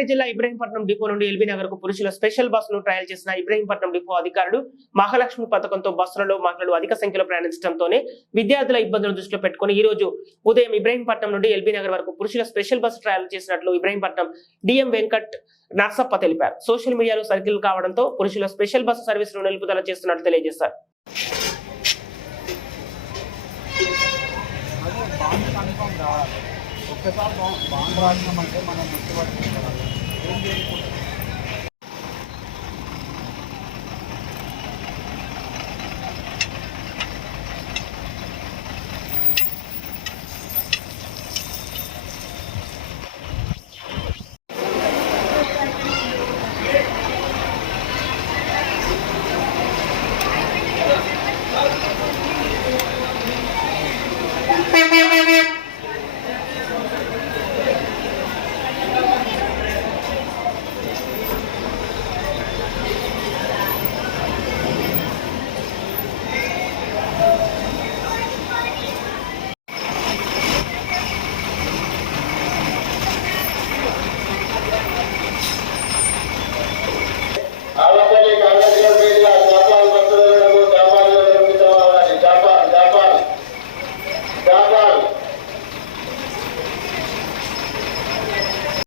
రంగారెడ్డి జిల్లా ఇబ్రహీంపట్నం డిపో నుండి ఎల్బీ నగర్ కు పురుషుల స్పెషల్ బస్సును ట్రయల్ చేసిన ఇబ్రహీంపట్నం డిపో అధికారులు మహాలక్ష్మి పథకంతో బస్సులలో మహిళలు అధిక సంఖ్యలో ప్రయాణించడంతోనే విద్యార్థుల ఇబ్బందులను దృష్టిలో పెట్టుకుని ఈ రోజు ఉదయం ఇబ్రహీంపట్నం నుండి ఎల్బీ నగర్ వరకు పురుషుల స్పెషల్ బస్సు ట్రయల్ చేసినట్లు ఇబ్రహీంపట్నం డిఎం వెంకట్ నర్సప్ప తెలిపారు. సోషల్ మీడియాలో సర్కిల్ కావడంతో పురుషుల స్పెషల్ బస్సు సర్వీసును నిలుపుదల చేస్తున్నట్లు తెలియజేశారు. ఒక్కసారి బాండ్ రాసినామంటే మనం ముట్టుబడుతుంది.